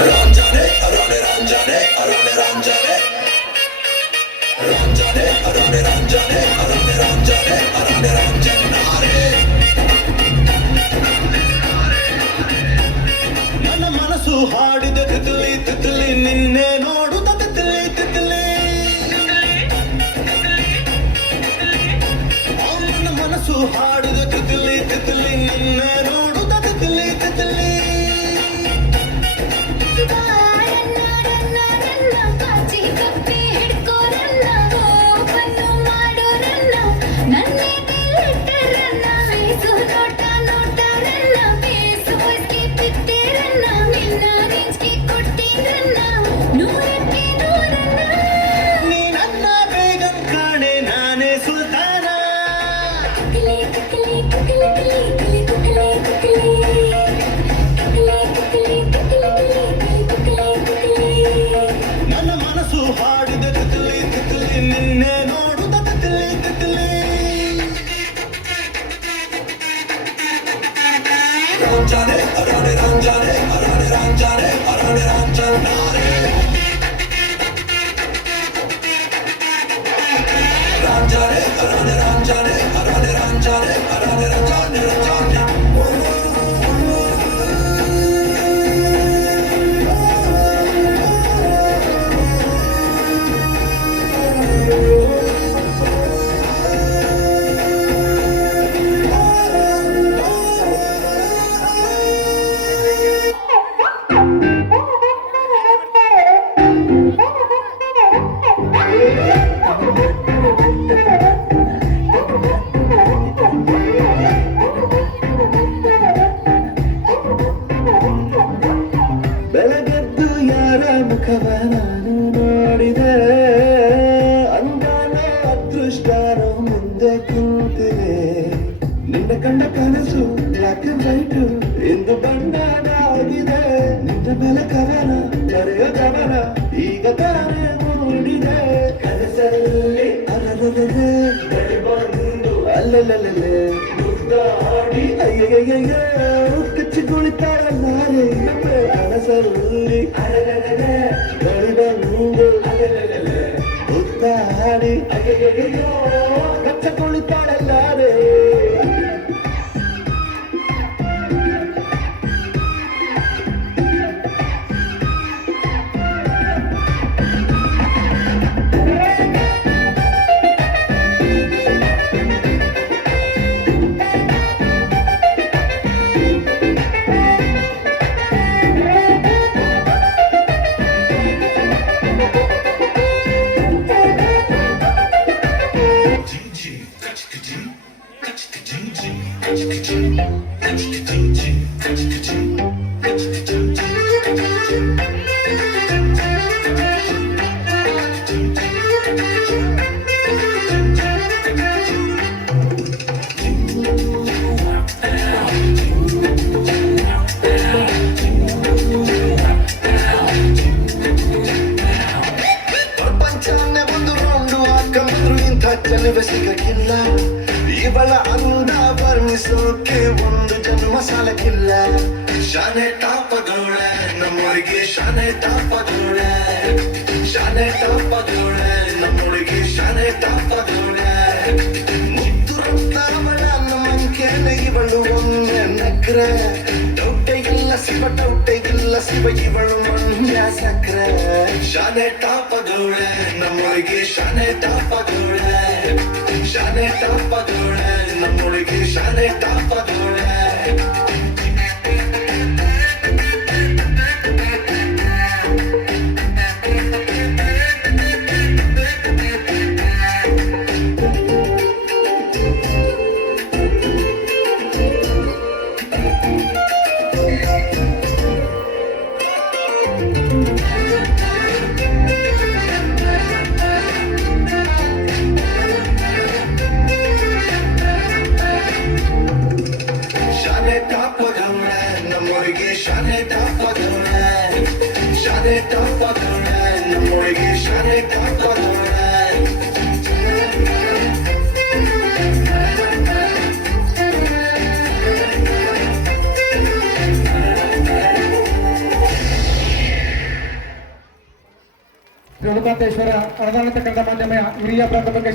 Ranjane, Arane Ranjane, Arane Ranjane, Ranjane, Arane Ranjane, Arane Ranjane, Arane Ranjanare. ನನ್ನ ಮನಸ್ಸು ಹಾಡಿದ ತಿತಲಿ ತಿತಲಿ ನಿನ್ನೆ ನೋಡುತ್ತ ತಿತಲಿ ತಿತಲಿ ನನ್ನ ಮನಸ್ಸು ಹಾಡಿದ ತಿತಲಿ ತಿತಲಿ ನಿನ್ನೆ ನೋಡುತ್ತ Titli Titli Ranjane, Arane Ranjane, Arane Ranjane, Arane Ranjanare. Ranjane, Arane Ranjane, Arane Ranjane, Arane Ranjane, Ranjane. ಬೆಳಗೆದ್ದು ಯಾರ ಮುಖವ ನಾನು ನೋಡಿದೆ ಅಂದಾನೆ ಅದೃಷ್ಟನೋ ಮುಂದೆ ಕುಂತಿದೆ ನಿನ್ನ ಕಂಡ ಕನಸು ಬ್ಲಾಕ್ ಅಂಡ್ ವೈಟ್ ಇಂದು ಬಣ್ಣದಾಗಿದೆ ನಿನ್ನ ಮೇಲೆ ಕವನ ಬರೆಯೋ ಗಮನ ಈಗ ತಾನೇ ಮೂಡಿದೆ ಕನಸಲ್ಲಿ ಅರರರೆ ಬಂದು ಅಲ್ಲಲ್ಲೇ ಮುದ್ದಾಡಿ ಅಯ್ಯಯ್ಯಯ್ಯ ಕಚ್ಚಿ ಕುಳಿತಾರಲ್ಲಾರೆ ಕನಸಲ್ಲಿ ಅರರರೆ ಬಂದು ಅಲ್ಲಲ್ಲೇ ಮುದ್ದಾಡಿ ಅಯ್ಯಯ್ಯಯ್ಯೋ ಕಚ್ಚ ಕುಳಿತಾರಲ್ಲಾರೆ ಪ್ರಪಂಚನೇ ಒಂದು ರೌಂಡು ಹಾಕಂದ್ರು ಇಂಥ ಚೆಲುವೆ ಸಿಗಕ್ಕಿಲ್ಲ ಇವಳ ಅಂದ ವರ್ಣಿಸೋಕೆ ಒಂದು ಜನ್ಮ ಸಾಲಕ್ಕಿಲ್ಲ ಶಾನೆ ಟಾಪಗೋಳೆ ನಮ್ಮೂರಿಗೆ ಶಾನೆ ಟಾಪಗೋಳೆ ಶಾನೆ ಟಾಪಗೋಳೆ ನಮ್ಮೂರಿಗೆ ಶಾನೆ ಟಾಪಗೋಳೆ ಮುತ್ತು ರತ್ನಾವಳ ನಮ್ಮಂಕೇನೆ ಇವಳು ಒಮ್ಮೆ ನಗ್ರೆ ಡೌಟೆ ಇಲ್ಲ ಶಿವ ಇವಳು ಮಂಡ್ಯ ಸಕ್ರೆ ಶಾನೆ ಟಾಪಗೋಳೆ ನಮ್ಮೂರಿಗೆ ಶಾನೆ ಟಾಪಗೋಳೆ ಶಾನೆ ಟಾಪಗೋಳೆ ನಮ್ಮೂರಿಗೆ ಶಾನೆ ಟಾಪಗೋಳೆ Shine top of the line, the morning shine top of the line. ರೇಣುಕಾಂತೇಶ್ವರ ಅನುದಾನಿತ ಕನ್ನಡ ಮಾಧ್ಯಮ ಹಿರಿಯ ಪ್ರಾಥಮಿಕ